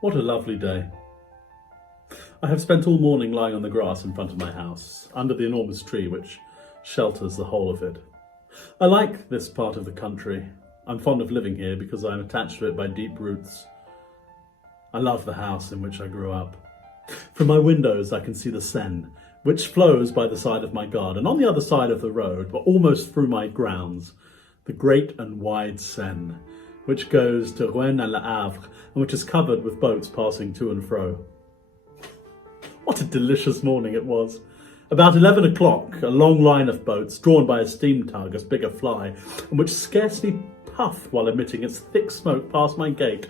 What a lovely day. I have spent all morning lying on the grass in front of my house, under the enormous tree which shelters the whole of it. I like this part of the country. I'm fond of living here because I am attached to it by deep roots. I love the house in which I grew up. From my windows I can see the Seine, which flows by the side of my garden, on the other side of the road, but almost through my grounds, the great and wide Seine, which goes to Rouen and Le Havre, and which is covered with boats passing to and fro. What a delicious morning it was. About 11 o'clock, a long line of boats, drawn by a steam tug as big a fly, and which scarcely puffed while emitting its thick smoke, passed my gate.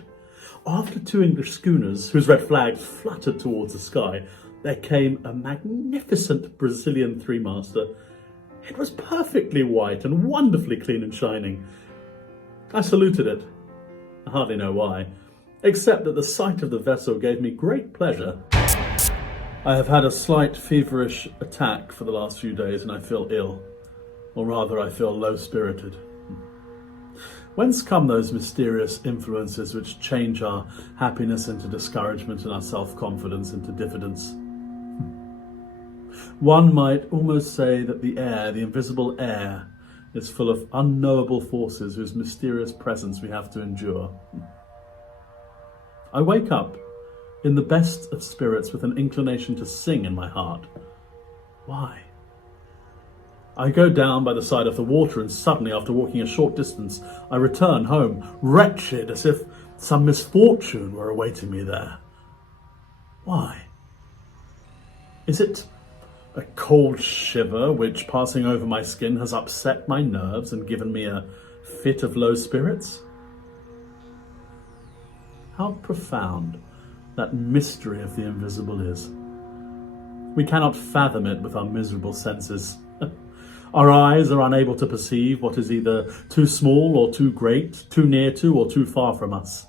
After two English schooners, whose red flags fluttered towards the sky, there came a magnificent Brazilian three-master. It was perfectly white and wonderfully clean and shining. I saluted it. I hardly know why, except that the sight of the vessel gave me great pleasure. I have had a slight feverish attack for the last few days and I feel ill, or rather I feel low-spirited. Whence come those mysterious influences which change our happiness into discouragement and our self-confidence into diffidence? One might almost say that the air, the invisible air, is full of unknowable forces whose mysterious presence we have to endure. I wake up in the best of spirits with an inclination to sing in my heart. Why? I go down by the side of the water and suddenly, after walking a short distance, I return home, wretched as if some misfortune were awaiting me there. Why? Is it a cold shiver which, passing over my skin, has upset my nerves and given me a fit of low spirits? How profound that mystery of the invisible is. We cannot fathom it with our miserable senses. Our eyes are unable to perceive what is either too small or too great, too near to or too far from us.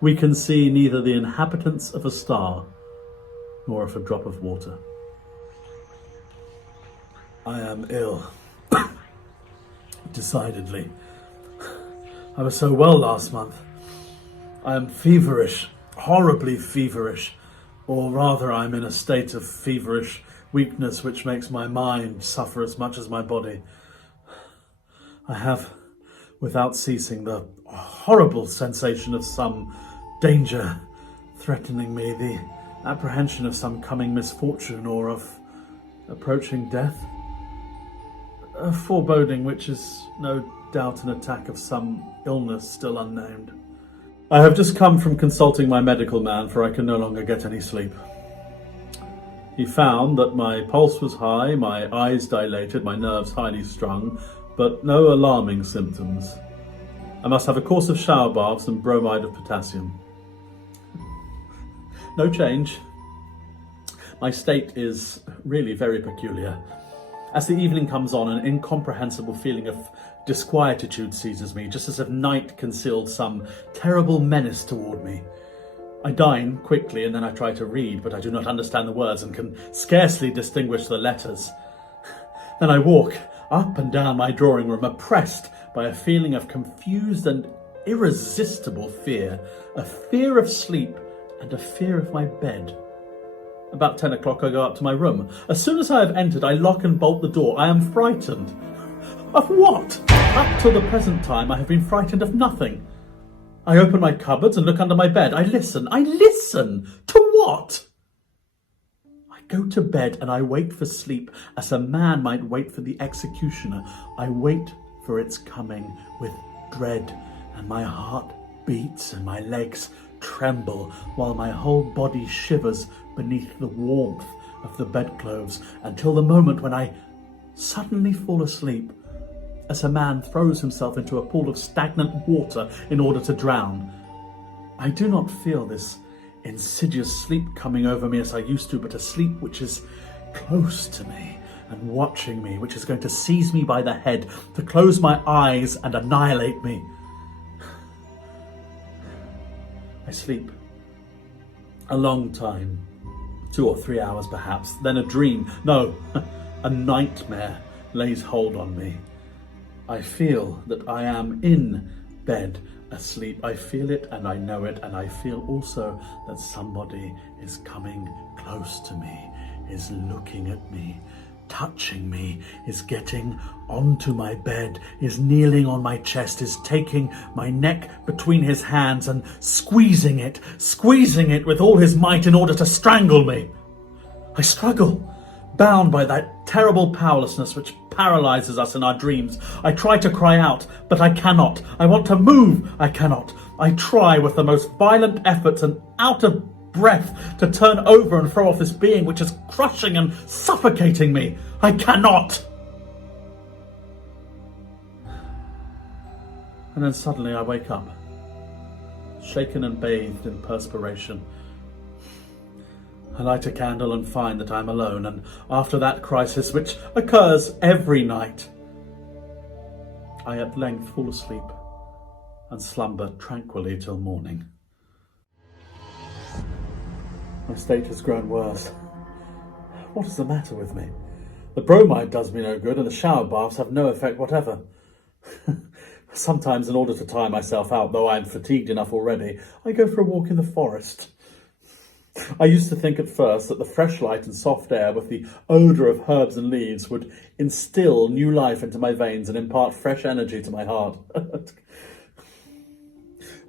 We can see neither the inhabitants of a star nor of a drop of water. I am ill. Decidedly. I was so well last month. I am feverish, horribly feverish, or rather I am in a state of feverish weakness which makes my mind suffer as much as my body. I have, without ceasing, the horrible sensation of some danger threatening me, the apprehension of some coming misfortune or of approaching death. A foreboding which is no doubt an attack of some illness still unnamed. I have just come from consulting my medical man, for I can no longer get any sleep. He found that my pulse was high, my eyes dilated, my nerves highly strung, but no alarming symptoms. I must have a course of shower baths and bromide of potassium. No change. My state is really very peculiar. As the evening comes on, an incomprehensible feeling of disquietude seizes me, just as if night concealed some terrible menace toward me. I dine quickly and then I try to read, but I do not understand the words and can scarcely distinguish the letters. Then I walk up and down my drawing room, oppressed by a feeling of confused and irresistible fear, a fear of sleep and a fear of my bed. About 10 o'clock I go up to my room. As soon as I have entered, I lock and bolt the door. I am frightened. Of what? Up till the present time I have been frightened of nothing. I open my cupboards and look under my bed. I listen. To what? I go to bed and I wait for sleep as a man might wait for the executioner. I wait for its coming with dread, and my heart beats and my legs tremble while my whole body shivers beneath the warmth of the bedclothes until the moment when I suddenly fall asleep, as a man throws himself into a pool of stagnant water in order to drown. I do not feel this insidious sleep coming over me as I used to, but a sleep which is close to me and watching me, which is going to seize me by the head, to close my eyes and annihilate me. I sleep a long time, 2 or 3 hours perhaps, then a dream, no, a nightmare lays hold on me. I feel that I am in bed, asleep. I feel it and I know it, and I feel also that somebody is coming close to me, is looking at me, touching me, is getting onto my bed, is kneeling on my chest, is taking my neck between his hands and squeezing it with all his might in order to strangle me. I struggle, bound by that terrible powerlessness which paralyzes us in our dreams. I try to cry out, but I cannot. I want to move, I cannot. I try with the most violent efforts and out of breath to turn over and throw off this being which is crushing and suffocating me. I cannot. And then suddenly I wake up, shaken and bathed in perspiration. I light a candle and find that I'm alone, and after that crisis, which occurs every night, I at length fall asleep and slumber tranquilly till morning. My state has grown worse. What is the matter with me? The bromide does me no good, and the shower baths have no effect whatever. Sometimes, in order to tire myself out, though I am fatigued enough already, I go for a walk in the forest. I used to think at first that the fresh light and soft air with the odour of herbs and leaves would instill new life into my veins and impart fresh energy to my heart.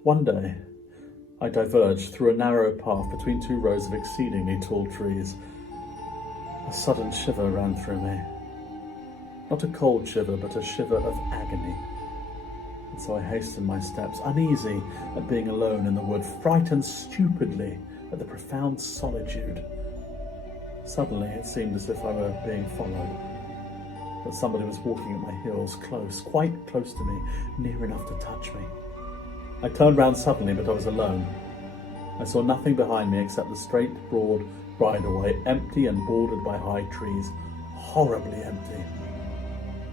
One day, I diverged through a narrow path between two rows of exceedingly tall trees. A sudden shiver ran through me. Not a cold shiver, but a shiver of agony. And so I hastened my steps, uneasy at being alone in the wood, frightened stupidly at the profound solitude. Suddenly it seemed as if I were being followed, that somebody was walking at my heels, close, quite close to me, near enough to touch me. I turned round suddenly, but I was alone. I saw nothing behind me except the straight, broad bridleway, empty and bordered by high trees, horribly empty.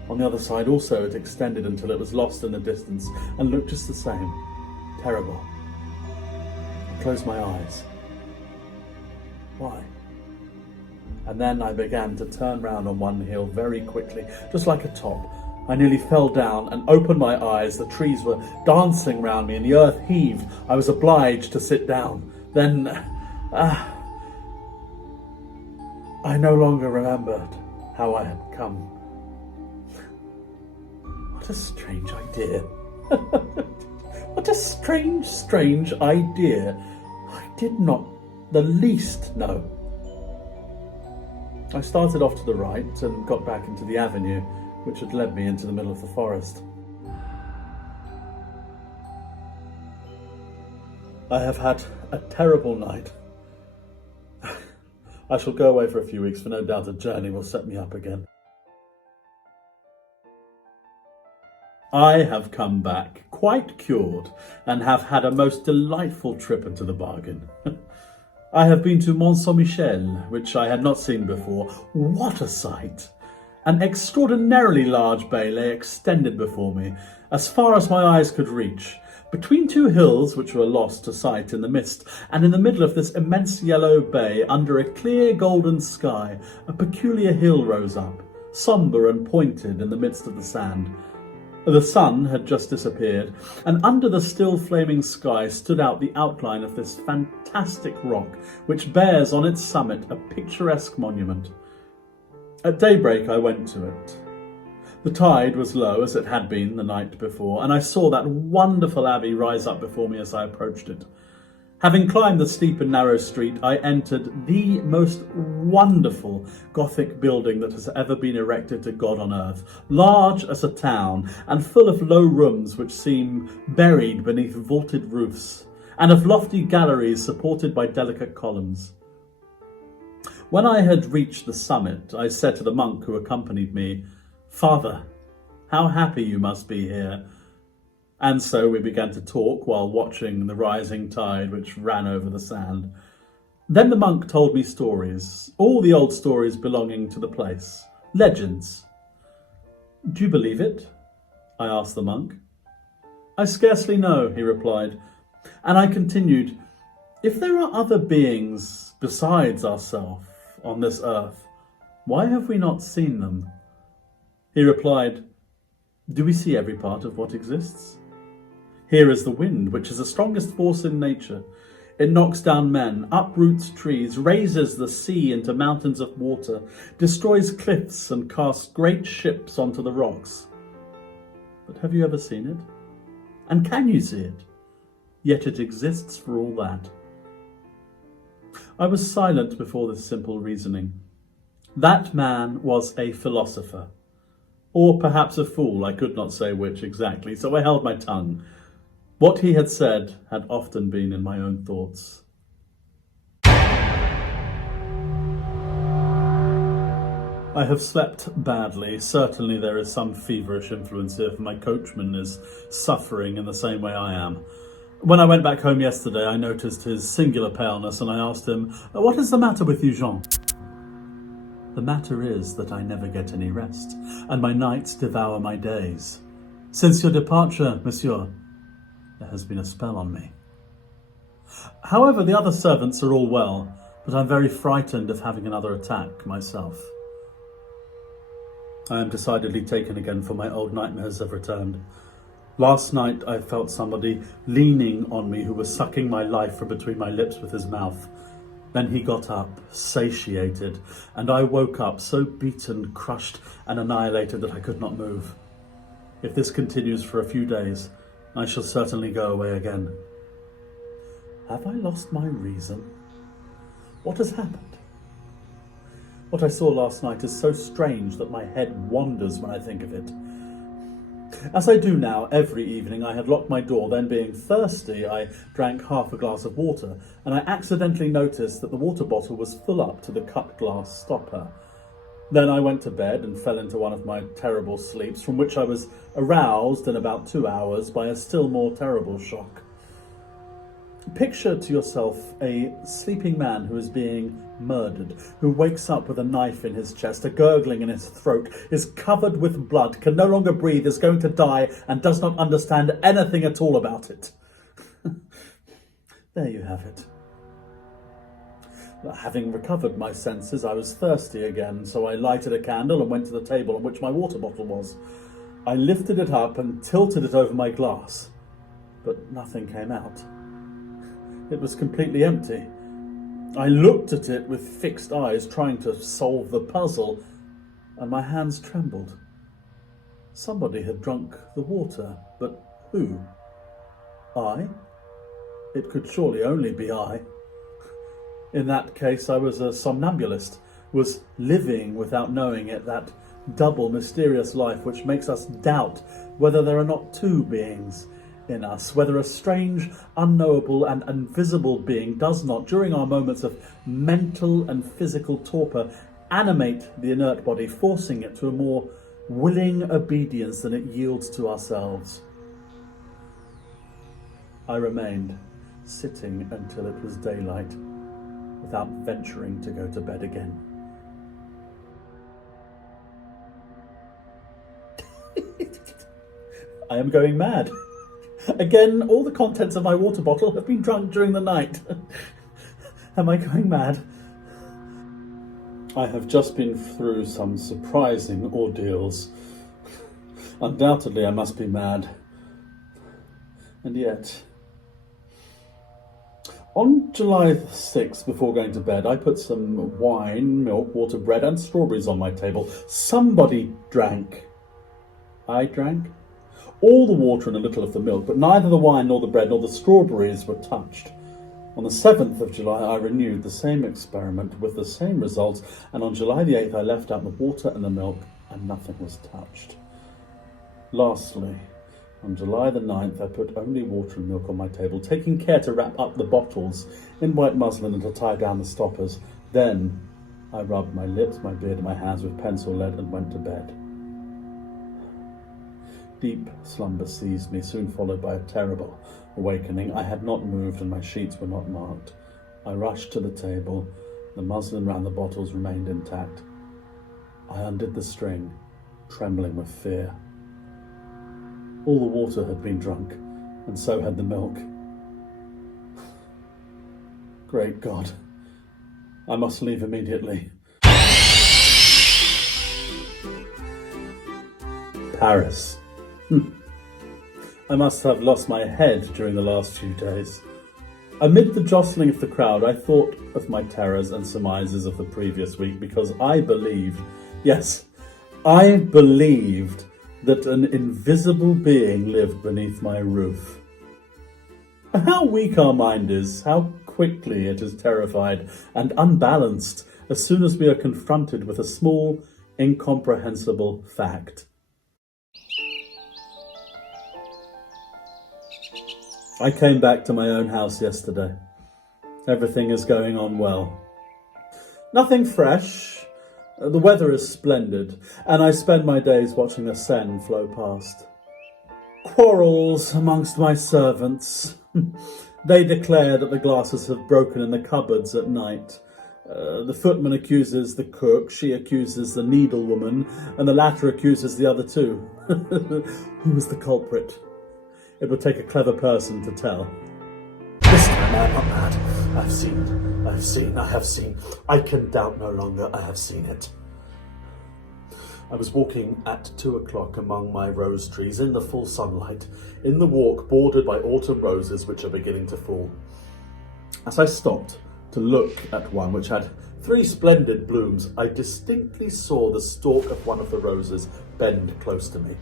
On the other side also it extended until it was lost in the distance and looked just the same, terrible. I closed my eyes. Why? And then I began to turn round on one heel very quickly, just like a top. I nearly fell down and opened my eyes. The trees were dancing round me and the earth heaved. I was obliged to sit down. Then, I no longer remembered how I had come. What a strange idea. What a strange idea. I did not the least know. I started off to the right and got back into the avenue which had led me into the middle of the forest. I have had a terrible night. I shall go away for a few weeks, for no doubt a journey will set me up again. I have come back quite cured and have had a most delightful trip into the bargain. I have been to Mont Saint-Michel, which I had not seen before. What a sight! An extraordinarily large bay lay extended before me, as far as my eyes could reach, between two hills which were lost to sight in the mist, and in the middle of this immense yellow bay, under a clear golden sky, a peculiar hill rose up, sombre and pointed in the midst of the sand. The sun had just disappeared, and under the still flaming sky stood out the outline of this fantastic rock, which bears on its summit a picturesque monument. At daybreak I went to it. The tide was low, as it had been the night before, and I saw that wonderful abbey rise up before me as I approached it. Having climbed the steep and narrow street, I entered the most wonderful Gothic building that has ever been erected to God on earth, large as a town, and full of low rooms which seem buried beneath vaulted roofs, and of lofty galleries supported by delicate columns. When I had reached the summit, I said to the monk who accompanied me, "Father, how happy you must be here." And so we began to talk while watching the rising tide which ran over the sand. Then the monk told me stories, all the old stories belonging to the place, legends. "Do you believe it?" I asked the monk. "I scarcely know," he replied. And I continued, "If there are other beings besides ourselves on this earth, why have we not seen them?" He replied, "Do we see every part of what exists?" Here is the wind, which is the strongest force in nature. It knocks down men, uproots trees, raises the sea into mountains of water, destroys cliffs and casts great ships onto the rocks. But have you ever seen it? And can you see it? Yet it exists for all that. I was silent before this simple reasoning. That man was a philosopher. Or perhaps a fool, I could not say which exactly, so I held my tongue. What he had said had often been in my own thoughts. I have slept badly. Certainly there is some feverish influence here, for my coachman is suffering in the same way I am. When I went back home yesterday, I noticed his singular paleness, and I asked him, "What is the matter with you, Jean?" "The matter is that I never get any rest, and my nights devour my days. Since your departure, monsieur, there has been a spell on me. However, the other servants are all well, but I'm very frightened of having another attack myself. I am decidedly taken again, for my old nightmares have returned. Last night I felt somebody leaning on me who was sucking my life from between my lips with his mouth. Then he got up, satiated, and I woke up so beaten, crushed, and annihilated that I could not move. If this continues for a few days, I shall certainly go away again. Have I lost my reason? What has happened? What I saw last night is so strange that my head wanders when I think of it. As I do now every evening, I had locked my door, then being thirsty, I drank half a glass of water, and I accidentally noticed that the water bottle was full up to the cut glass stopper. Then I went to bed and fell into one of my terrible sleeps, from which I was aroused in about 2 hours by a still more terrible shock. Picture to yourself a sleeping man who is being murdered, who wakes up with a knife in his chest, a gurgling in his throat, is covered with blood, can no longer breathe, is going to die, and does not understand anything at all about it. There you have it. Having recovered my senses, I was thirsty again, so I lighted a candle and went to the table on which my water bottle was. I lifted it up and tilted it over my glass, but nothing came out. It was completely empty. I looked at it with fixed eyes, trying to solve the puzzle, and my hands trembled. Somebody had drunk the water, but who? I? It could surely only be I. In that case, I was a somnambulist, was living without knowing it, that double mysterious life which makes us doubt whether there are not two beings in us, whether a strange, unknowable and invisible being does not, during our moments of mental and physical torpor, animate the inert body, forcing it to a more willing obedience than it yields to ourselves. I remained sitting until it was daylight, without venturing to go to bed again. I am going mad. Again, all the contents of my water bottle have been drunk during the night. Am I going mad? I have just been through some surprising ordeals. Undoubtedly, I must be mad. And yet, on July the 6th, before going to bed, I put some wine, milk, water, bread, and strawberries on my table. Somebody drank. I drank all the water and a little of the milk, but neither the wine nor the bread nor the strawberries were touched. On the 7th of July, I renewed the same experiment with the same results, and on July the 8th, I left out the water and the milk, and nothing was touched. Lastly, on July the 9th, I put only water and milk on my table, taking care to wrap up the bottles in white muslin and to tie down the stoppers. Then I rubbed my lips, my beard, and my hands with pencil lead and went to bed. Deep slumber seized me, soon followed by a terrible awakening. I had not moved and my sheets were not marked. I rushed to the table. The muslin round the bottles remained intact. I undid the string, trembling with fear. All the water had been drunk, and so had the milk. Great God, I must leave immediately. Paris. I must have lost my head during the last few days. Amid the jostling of the crowd, I thought of my terrors and surmises of the previous week because I believed, yes, I believed that an invisible being lived beneath my roof. How weak our mind is, how quickly it is terrified and unbalanced as soon as we are confronted with a small, incomprehensible fact. I came back to my own house yesterday. Everything is going on well. Nothing fresh. The weather is splendid, and I spend my days watching the Seine flow past. Quarrels amongst my servants. They declare that the glasses have broken in the cupboards at night. The footman accuses the cook, she accuses the needlewoman, and the latter accuses the other two. Who is the culprit? It would take a clever person to tell. This time I am not mad. I have seen. I can doubt no longer. I have seen it. I was walking at 2 o'clock among my rose trees in the full sunlight, in the walk bordered by autumn roses which are beginning to fall. As I stopped to look at one which had 3 splendid blooms, I distinctly saw the stalk of one of the roses bend close to me,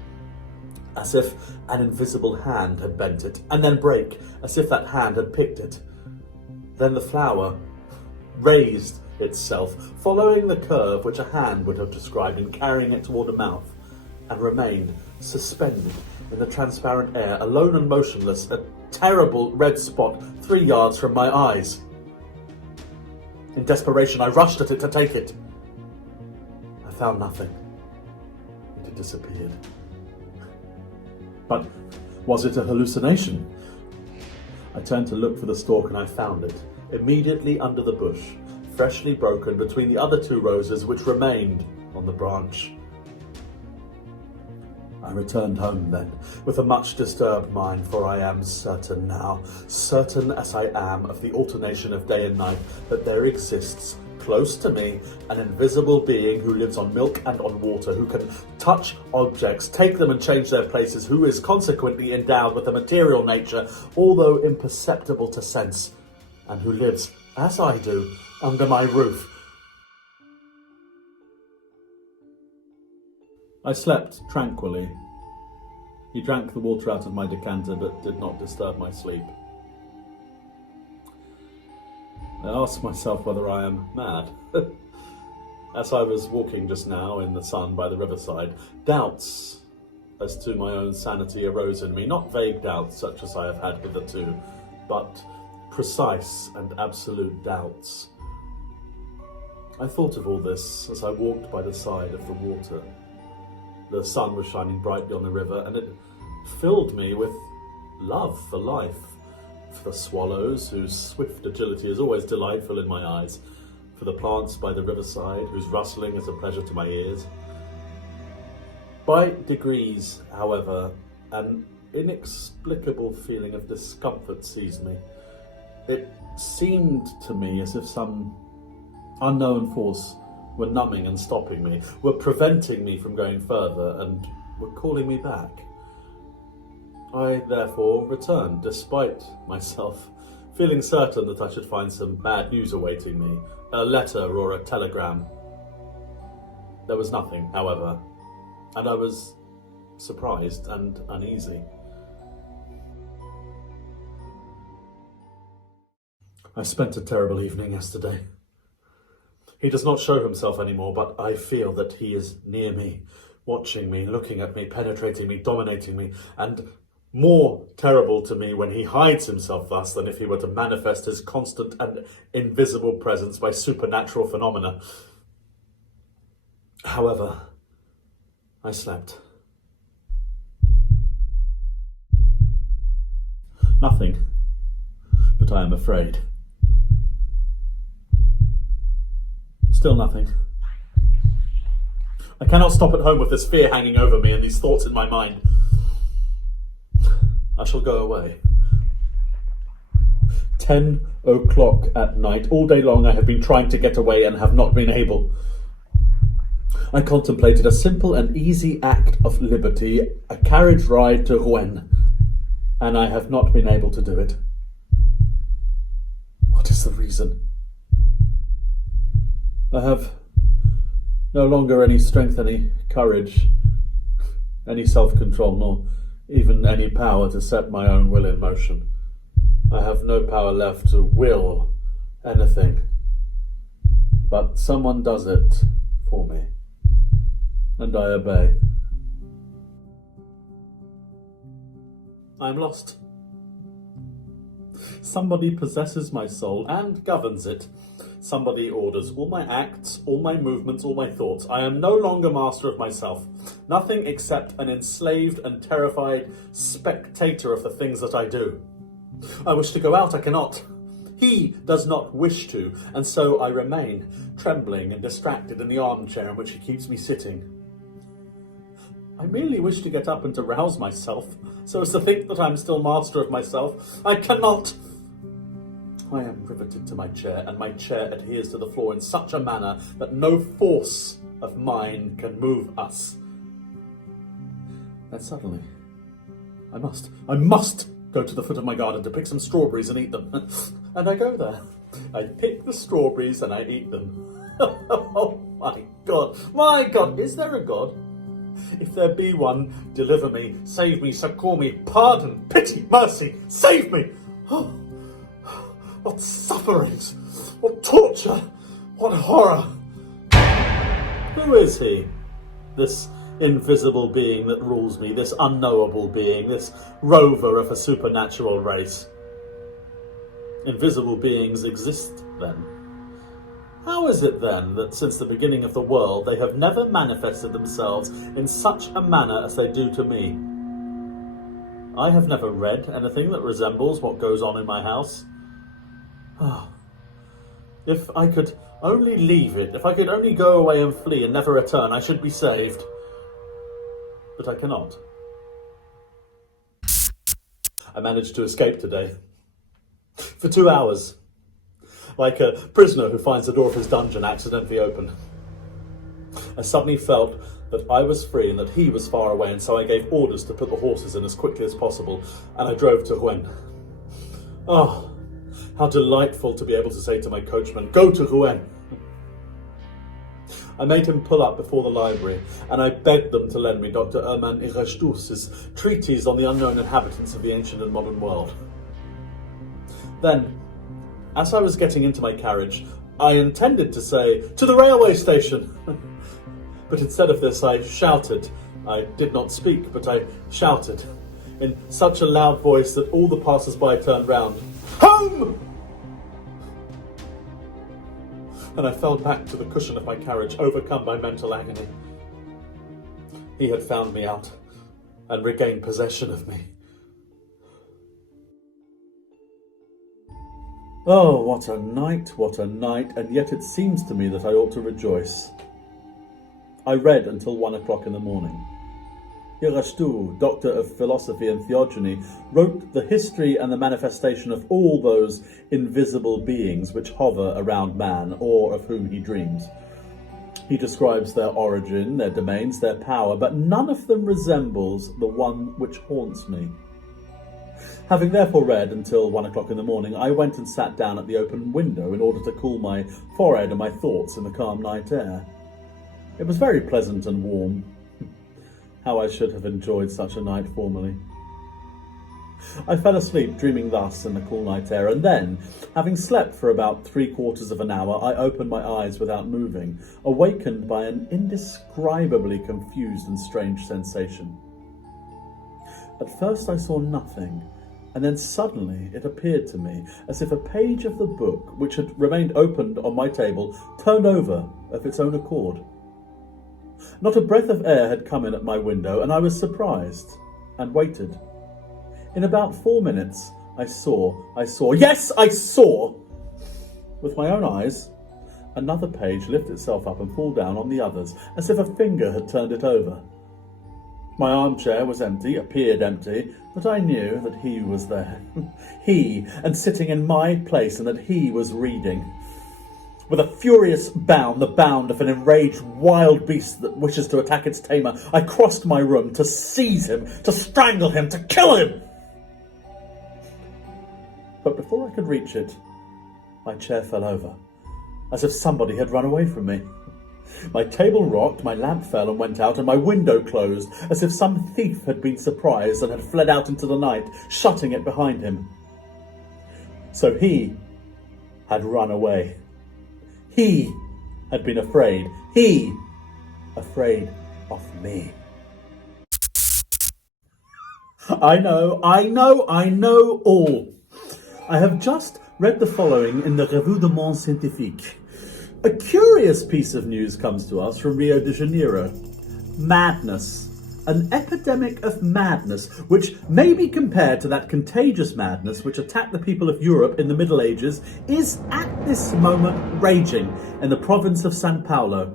as if an invisible hand had bent it, and then break, as if that hand had picked it. Then the flower raised itself, following the curve which a hand would have described in carrying it toward a mouth, and remained suspended in the transparent air, alone and motionless, a terrible red spot 3 yards from my eyes. In desperation, I rushed at it to take it. I found nothing. It had disappeared. But was it a hallucination? I turned to look for the stalk and I found it, immediately under the bush, freshly broken between the other 2 roses which remained on the branch. I returned home then, with a much disturbed mind, for I am certain now, certain as I am of the alternation of day and night, that there exists close to me an invisible being who lives on milk and on water, who can touch objects, take them and change their places, who is consequently endowed with a material nature, although imperceptible to sense, and who lives, as I do, under my roof. I slept tranquilly. He drank the water out of my decanter, but did not disturb my sleep. I asked myself whether I am mad. As I was walking just now in the sun by the riverside, doubts as to my own sanity arose in me, not vague doubts such as I have had hitherto, but precise and absolute doubts. I thought of all this as I walked by the side of the water. The sun was shining brightly on the river, and it filled me with love for life, for the swallows, whose swift agility is always delightful in my eyes, for the plants by the riverside, whose rustling is a pleasure to my ears. By degrees, however, an inexplicable feeling of discomfort seized me. It seemed to me as if some unknown force were numbing and stopping me, were preventing me from going further, and were calling me back. I therefore returned, despite myself, feeling certain that I should find some bad news awaiting me, a letter or a telegram. There was nothing, however, and I was surprised and uneasy. I spent a terrible evening yesterday. He does not show himself anymore, but I feel that he is near me, watching me, looking at me, penetrating me, dominating me, and more terrible to me when he hides himself thus than if he were to manifest his constant and invisible presence by supernatural phenomena. However, I slept. Nothing, but I am afraid. Still nothing. I cannot stop at home with this fear hanging over me and these thoughts in my mind. I shall go away. 10 o'clock at night. All day long I have been trying to get away and have not been able. I contemplated a simple and easy act of liberty, a carriage ride to Rouen. and I have not been able to do it. What is the reason? I have no longer any strength, any courage, any self-control, nor even any power to set my own will in motion. I have no power left to will anything, but someone does it for me, and I obey. I am lost. Somebody possesses my soul and governs it. Somebody orders all my acts, all my movements, all my thoughts. I am no longer master of myself. Nothing except an enslaved and terrified spectator of the things that I do. I wish to go out, I cannot. He does not wish to, and so I remain, trembling and distracted in the armchair in which he keeps me sitting. I merely wish to get up and to rouse myself, so as to think that I am still master of myself. I cannot. I am riveted to my chair, and my chair adheres to the floor in such a manner that no force of mine can move us. Then suddenly, I must go to the foot of my garden to pick some strawberries and eat them. And I go there. I pick the strawberries and I eat them. Oh my God, is there a God? If there be one, deliver me, save me, succour me, pardon, pity, mercy, save me! Oh, what sufferings, what torture, what horror! Who is he, this invisible being that rules me, this unknowable being, this rover of a supernatural race? Invisible beings exist, then. How is it, then, that since the beginning of the world they have never manifested themselves in such a manner as they do to me? I have never read anything that resembles what goes on in my house. Oh, if I could only leave it, if I could only go away and flee and never return, I should be saved. But I cannot. I managed to escape today. For 2 hours. Like a prisoner who finds the door of his dungeon accidentally open. I suddenly felt that I was free and that he was far away, and so I gave orders to put the horses in as quickly as possible, and I drove to Rouen. Oh, how delightful to be able to say to my coachman, "Go to Rouen." I made him pull up before the library, and I begged them to lend me Dr. Hermann Erastus's treatise on the unknown inhabitants of the ancient and modern world. Then, as I was getting into my carriage, I intended to say, "To the railway station!" But instead of this, I shouted. I did not speak, but I shouted, in such a loud voice that all the passers-by turned round. "Home!" And I fell back to the cushion of my carriage, overcome by mental agony. He had found me out and regained possession of me. Oh, what a night, and yet it seems to me that I ought to rejoice. I read until 1 o'clock in the morning. Erastus, Doctor of Philosophy and Theogony, wrote the history and the manifestation of all those invisible beings which hover around man, or of whom he dreams. He describes their origin, their domains, their power, but none of them resembles the one which haunts me. Having therefore read until 1 o'clock in the morning, I went and sat down at the open window in order to cool my forehead and my thoughts in the calm night air. It was very pleasant and warm. How I should have enjoyed such a night formerly. I fell asleep dreaming thus in the cool night air, and then, having slept for about 3/4 of an hour, I opened my eyes without moving, awakened by an indescribably confused and strange sensation. At first I saw nothing, and then suddenly it appeared to me as if a page of the book, which had remained opened on my table, turned over of its own accord. Not a breath of air had come in at my window, and I was surprised, and waited. In about 4 minutes, I saw, with my own eyes, another page lift itself up and fall down on the others, as if a finger had turned it over. My armchair was empty, appeared empty, but I knew that he was there. He, and sitting in my place, and that he was reading. With a furious bound, the bound of an enraged wild beast that wishes to attack its tamer, I crossed my room to seize him, to strangle him, to kill him. But before I could reach it, my chair fell over, as if somebody had run away from me. My table rocked, my lamp fell and went out, and my window closed, as if some thief had been surprised and had fled out into the night, shutting it behind him. So he had run away. He had been afraid. He afraid of me. I know all. I have just read the following in the Revue du Monde Scientifique. A curious piece of news comes to us from Rio de Janeiro. Madness. An epidemic of madness, which may be compared to that contagious madness which attacked the people of Europe in the Middle Ages, is at this moment raging in the province of São Paulo.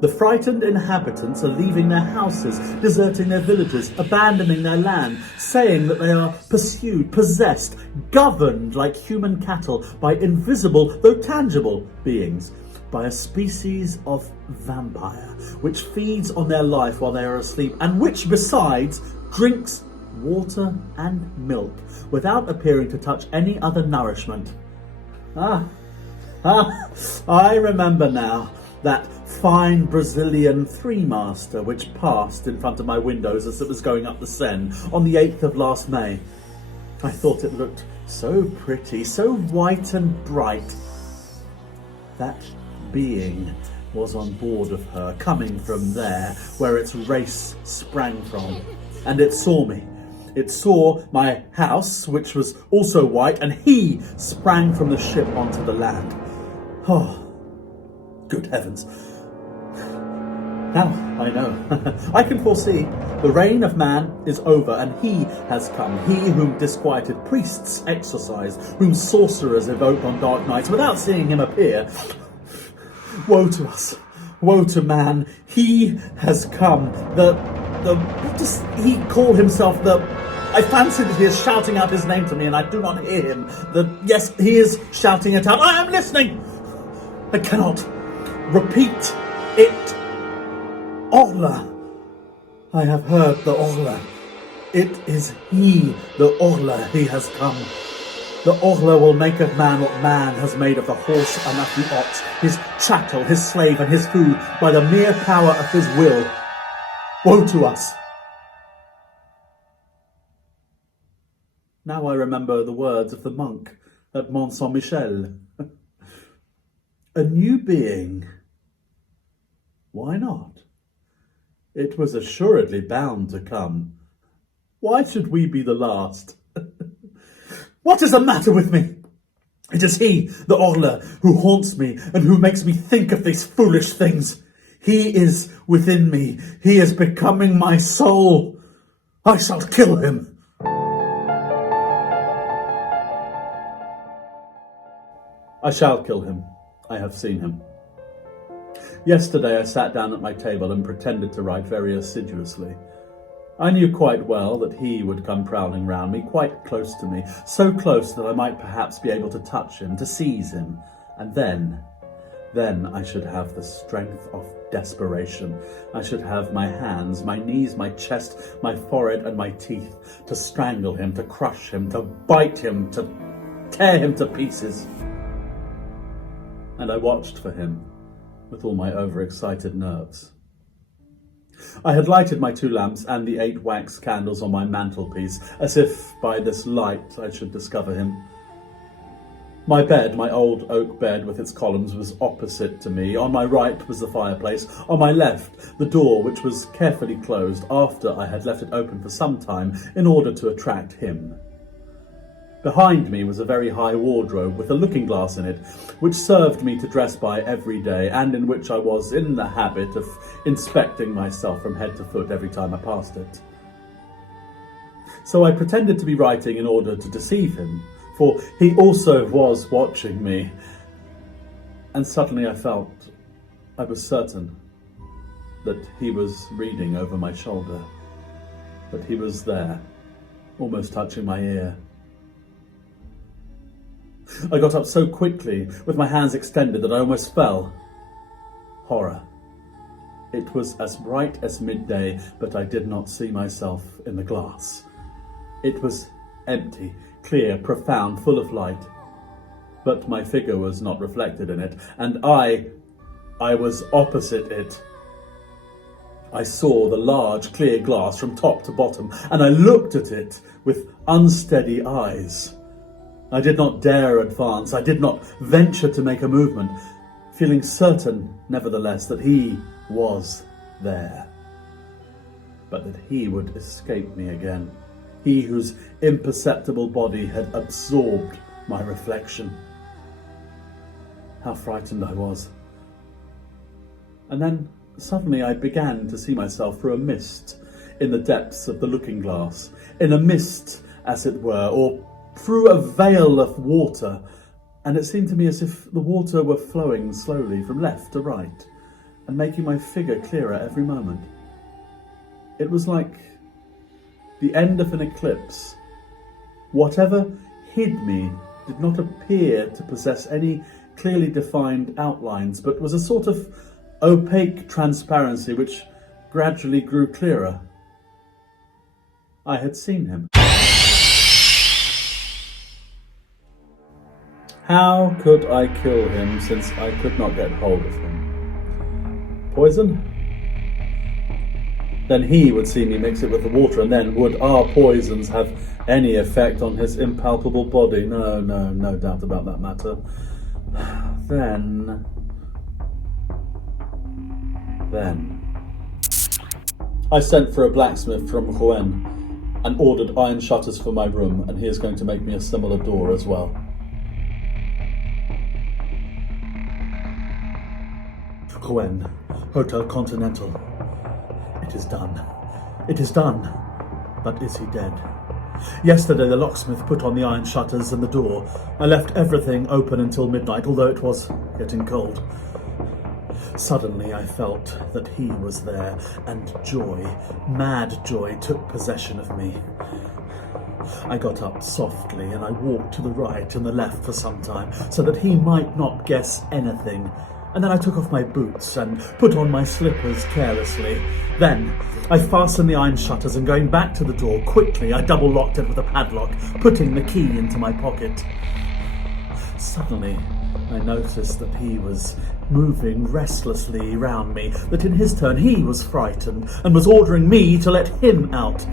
The frightened inhabitants are leaving their houses, deserting their villages, abandoning their land, saying that they are pursued, possessed, governed like human cattle by invisible, though tangible, beings, by a species of vampire, which feeds on their life while they are asleep, and which, besides, drinks water and milk, without appearing to touch any other nourishment. I remember now that fine Brazilian three-master which passed in front of my windows as it was going up the Seine on the 8th of last May. I thought it looked so pretty, so white and bright. That being was on board of her, coming from there, where its race sprang from. And it saw me. It saw my house, which was also white, and he sprang from the ship onto the land. Oh, good heavens. Now I know. I can foresee. The reign of man is over, and he has come. He whom disquieted priests exorcise, whom sorcerers evoke on dark nights without seeing him appear. Woe to us. Woe to man. He has come. What does he call himself? I fancy that he is shouting out his name to me, and I do not hear him. Yes, he is shouting it out. I am listening. I cannot repeat it. Horla. I have heard the Horla. It is he, the Horla. He has come. The Horla will make of man what man has made of the horse and of the ox, his chattel, his slave, and his food, by the mere power of his will. Woe to us! Now I remember the words of the monk at Mont Saint-Michel. A new being. Why not? It was assuredly bound to come. Why should we be the last? What is the matter with me? It is he, the Horla, who haunts me and who makes me think of these foolish things. He is within me. He is becoming my soul. I shall kill him. I shall kill him. I have seen him. Yesterday I sat down at my table and pretended to write very assiduously. I knew quite well that he would come prowling round me, quite close to me, so close that I might perhaps be able to touch him, to seize him, and then I should have the strength of desperation. I should have my hands, my knees, my chest, my forehead, and my teeth, to strangle him, to crush him, to bite him, to tear him to pieces. And I watched for him with all my overexcited nerves. I had lighted my 2 lamps and the 8 wax candles on my mantelpiece, as if by this light I should discover him. My bed, my old oak bed with its columns, was opposite to me. On my right was the fireplace. On my left, the door, which was carefully closed after I had left it open for some time in order to attract him. Behind me was a very high wardrobe with a looking-glass in it, which served me to dress by every day, and in which I was in the habit of inspecting myself from head to foot every time I passed it. So I pretended to be writing in order to deceive him, for he also was watching me. And suddenly I was certain that he was reading over my shoulder, that he was there, almost touching my ear. I got up so quickly, with my hands extended, that I almost fell. Horror. It was as bright as midday, but I did not see myself in the glass. It was empty, clear, profound, full of light. But my figure was not reflected in it, and I was opposite it. I saw the large, clear glass from top to bottom, and I looked at it with unsteady eyes. I did not dare advance. I did not venture to make a movement, feeling certain, nevertheless, that he was there, but that he would escape me again, he whose imperceptible body had absorbed my reflection. How frightened I was. And then suddenly I began to see myself through a mist in the depths of the looking glass, in a mist, as it were, or through a veil of water, and it seemed to me as if the water were flowing slowly from left to right and making my figure clearer every moment. It was like the end of an eclipse. Whatever hid me did not appear to possess any clearly defined outlines, but was a sort of opaque transparency which gradually grew clearer. I had seen him. How could I kill him, since I could not get hold of him? Poison? Then he would see me mix it with the water, and then would our poisons have any effect on his impalpable body? No doubt about that matter. Then I sent for a blacksmith from Rouen and ordered iron shutters for my room, and he is going to make me a similar door as well. Rouen, Hotel Continental. It is done. It is done. But is he dead? Yesterday the locksmith put on the iron shutters and the door. I left everything open until midnight, although it was getting cold. Suddenly I felt that he was there, and joy, mad joy, took possession of me. I got up softly and I walked to the right and the left for some time, so that he might not guess anything. And then I took off my boots and put on my slippers carelessly. Then I fastened the iron shutters, and going back to the door quickly, I double-locked it with a padlock, putting the key into my pocket. Suddenly I noticed that he was moving restlessly round me, that in his turn he was frightened and was ordering me to let him out.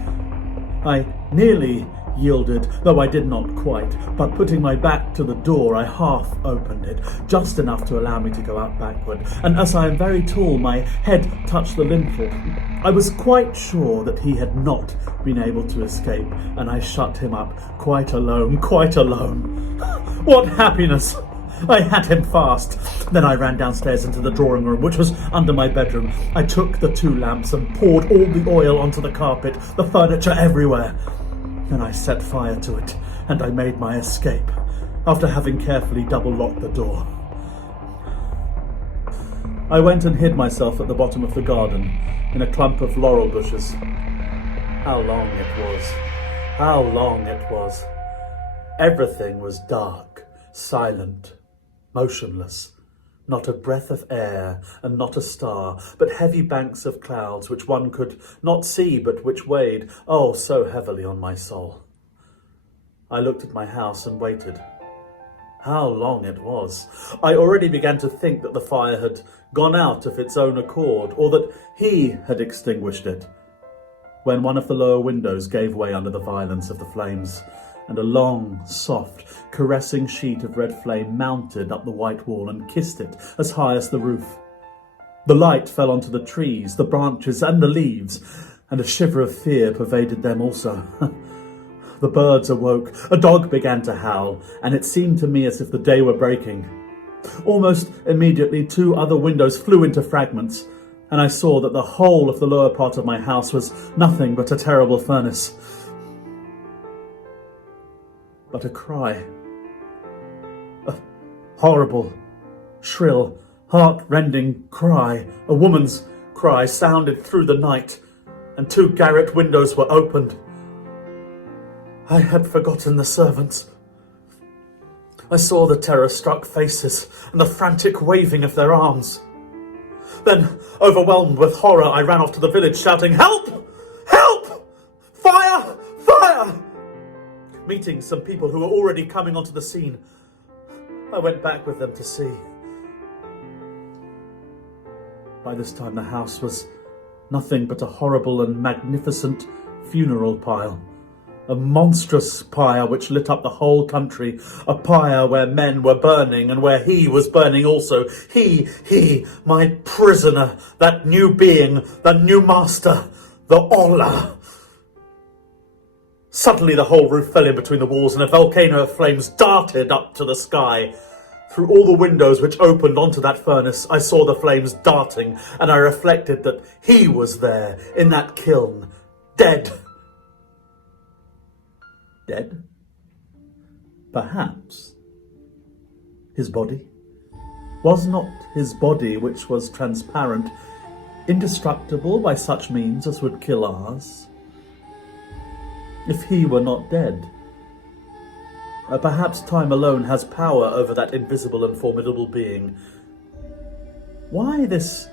I nearly yielded, though I did not quite, but putting my back to the door, I half opened it, just enough to allow me to go out backward, and as I am very tall, my head touched the lintel. I was quite sure that he had not been able to escape, and I shut him up, quite alone. What happiness! I had him fast. Then I ran downstairs into the drawing room, which was under my bedroom. I took the 2 lamps and poured all the oil onto the carpet, the furniture everywhere. Then I set fire to it, and I made my escape, after having carefully double-locked the door. I went and hid myself at the bottom of the garden, in a clump of laurel bushes. How long it was. Everything was dark, silent, motionless. Not a breath of air, and not a star, but heavy banks of clouds which one could not see, but which weighed, oh, so heavily on my soul. I looked at my house and waited. How long it was! I already began to think that the fire had gone out of its own accord, or that he had extinguished it, when one of the lower windows gave way under the violence of the flames, and a long, soft, caressing sheet of red flame mounted up the white wall and kissed it as high as the roof. The light fell onto the trees, the branches and the leaves, and a shiver of fear pervaded them also. The birds awoke, a dog began to howl, and it seemed to me as if the day were breaking. Almost immediately 2 other windows flew into fragments, and I saw that the whole of the lower part of my house was nothing but a terrible furnace. But a cry, a horrible, shrill, heart-rending cry, a woman's cry, sounded through the night, and 2 garret windows were opened. I had forgotten the servants. I saw the terror-struck faces and the frantic waving of their arms. Then, overwhelmed with horror, I ran off to the village, shouting, "Help! Help! Fire! Fire!" meeting some people who were already coming onto the scene. I went back with them to see. By this time the house was nothing but a horrible and magnificent funeral pile. A monstrous pyre which lit up the whole country. A pyre where men were burning and where he was burning also. He, my prisoner, that new being, the new master, the Horla. Suddenly the whole roof fell in between the walls and a volcano of flames darted up to the sky. Through all the windows which opened onto that furnace, I saw the flames darting, and I reflected that he was there, in that kiln, dead. Dead? Perhaps. His body? Was not his body, which was transparent, indestructible by such means as would kill ours? If he were not dead, perhaps time alone has power over that invisible and formidable being. Why this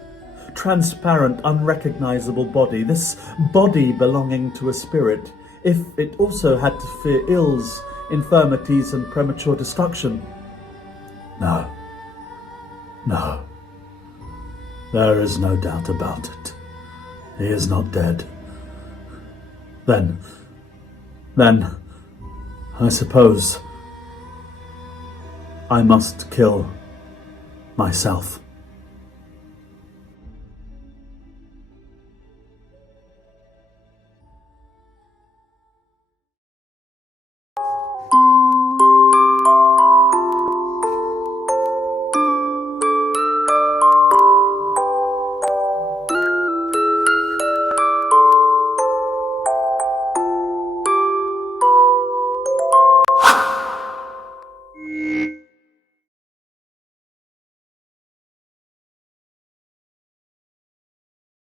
transparent, unrecognizable body, this body belonging to a spirit, if it also had to fear ills, infirmities, and premature destruction? No. There is no doubt about it. He is not dead. Then, I suppose I must kill myself.